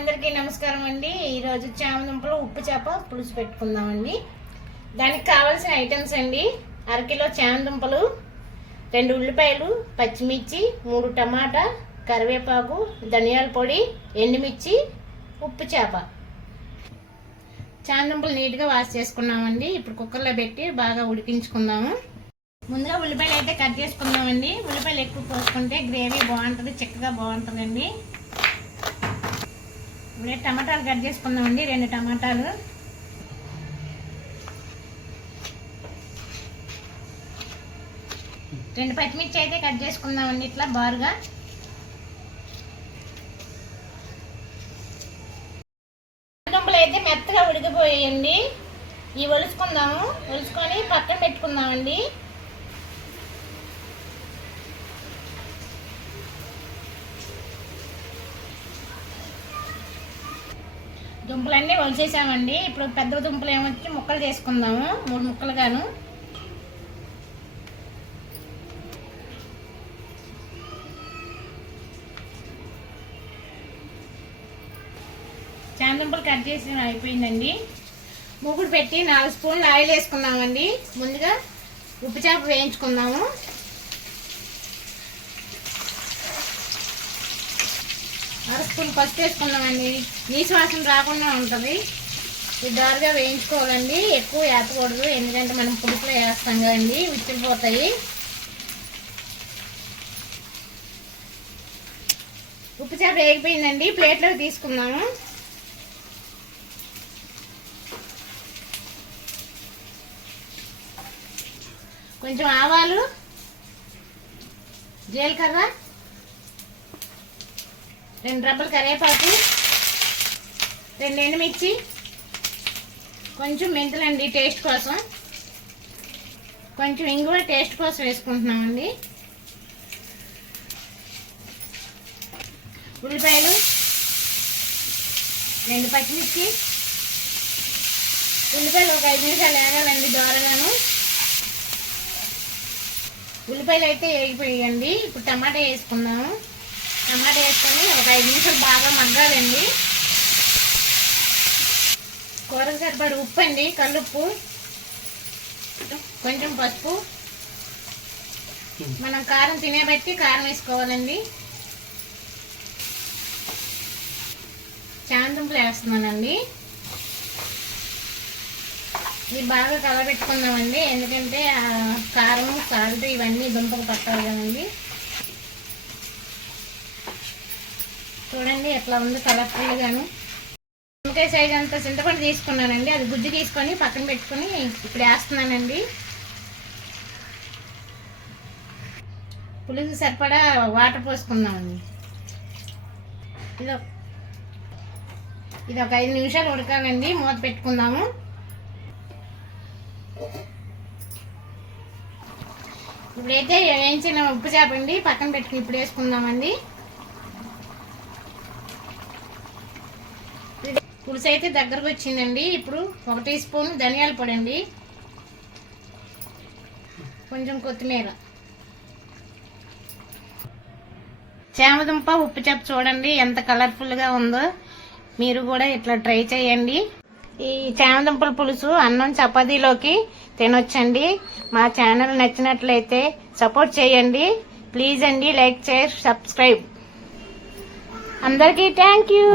అందరికీ నమస్కారం అండి. ఈరోజు చామదుంపలు ఉప్పు చేప పులుసు పెట్టుకుందామండి. దానికి కావాల్సిన ఐటమ్స్ అండి: అరకిలో చామదుంపలు, 2 ఉల్లిపాయలు, పచ్చిమిర్చి, 3 టమాటా, కరివేపాకు, ధనియాల పొడి, ఎండుమిర్చి, ఉప్పు చేప. చామదుంపలు నీట్గా వాష్ చేసుకున్నామండి. ఇప్పుడు కుక్కర్లో పెట్టి బాగా ఉడికించుకుందాము. ముందుగా ఉల్లిపాయలు అయితే కట్ చేసుకుందామండి. ఉల్లిపాయలు ఎక్కువ పోసుకుంటే గ్రేవీ బాగుంటుంది, చిక్కగా బాగుంటుందండి. ఇప్పుడు టమాటాలు కట్ చేసుకుందామండి. 2 టమాటాలు, 2 పచ్చిమిర్చి అయితే కట్ చేసుకుందామండి ఇట్లా బారుగా. దుంపలు అయితే మెత్తగా ఉడికిపోయాయండి. ఇవి ఒలుసుకుందాము. ఒలుసుకొని పక్కన పెట్టుకుందామండి. దుంపలన్నీ ఒలిసేసామండి. ఇప్పుడు పెద్ద దుంపలు ఏమొచ్చి ముక్కలు చేసుకుందాము, 3 ముక్కలుగాను. చామదుంపలు కట్ చేసి అయిపోయిందండి. మూగుడు పెట్టి 4 స్పూన్లు ఆయిల్ వేసుకుందామండి. ముందుగా ఉప్పు చేప వేయించుకుందాము. అర స్పూన్ పసుపు వేసుకుందామండి. నీసు వాసన రాకుండా ఉంటుంది. ఇది దారుగా వేయించుకోవాలండి. ఎక్కువ వేపకూడదు, ఎందుకంటే మనం పులుపులో వేస్తాం కదండి, విచ్చిపోతాయి. ఉప్పు చేప వేగిపోయిందండి. ప్లేట్లోకి తీసుకుందాము. కొంచెం ఆవాలు, జీలకర్ర, 2 రెబ్బలు కరివేపాకు, 2 ఎండుమిర్చి, కొంచెం మెంతులండి టేస్ట్ కోసం, కొంచెం ఇంగువ టేస్ట్ కోసం వేసుకుంటున్నామండి. ఉల్లిపాయలు, 2 పచ్చిమిర్చి. ఉల్లిపాయలు ఒక 5 నిమిషాలు వేగాలండి దోరగాను. ఉల్లిపాయలు అయితే వేగిపోయాయండి. ఇప్పుడు టమాటా వేసుకుందాము. టమాటా వేసుకొని ఒక 5 నిమిషాలు బాగా మగ్గాలండి. కూరకు సరిపడి ఉప్పు అండి, కల్లుప్పు, కొంచెం పసుపు. మనం కారం తినేబట్టి కారం వేసుకోవాలండి. చామదుంపలు వేస్తున్నానండి. ఇది బాగా కలబెట్టుకుందామండి, ఎందుకంటే కారం, సాల్ట్ ఇవన్నీ దుంపలు పట్టాలి కదండి. చూడండి ఎట్లా ఉంది కలర్ఫుల్గాను. నిమ్మకాయ సైజ్ అంతా చింతపండు తీసుకున్నానండి. అది గుజ్జు తీసుకొని పక్కన పెట్టుకొని ఇప్పుడు వేస్తున్నానండి. పులుసు సరిపడా వాటర్ పోసుకుందామండి. ఇది ఒక 5 నిమిషాలు ఉడకాలండి. మూత పెట్టుకుందాము. ఇప్పుడైతే వేయించిన ఉప్పు చేపండి పక్కన పెట్టుకుని ఇప్పుడు వేసుకుందామండి. పులుసు అయితే దగ్గరకు వచ్చిందండి. ఇప్పుడు 1 టీ స్పూన్ ధనియాల పొడి అండి, కొంచెం కొత్తిమీర. చామదుంప ఉప్పు చేప చూడండి ఎంత కలర్ఫుల్గా ఉందో. మీరు కూడా ఇట్లా ట్రై చేయండి. ఈ చామదుంపల పులుసు అన్నం చపాతీలోకి తినొచ్చండి. మా ఛానల్ నచ్చినట్లయితే సపోర్ట్ చేయండి. ప్లీజ్ అండి, లైక్, షేర్, సబ్స్క్రైబ్. అందరికీ థ్యాంక్ యూ.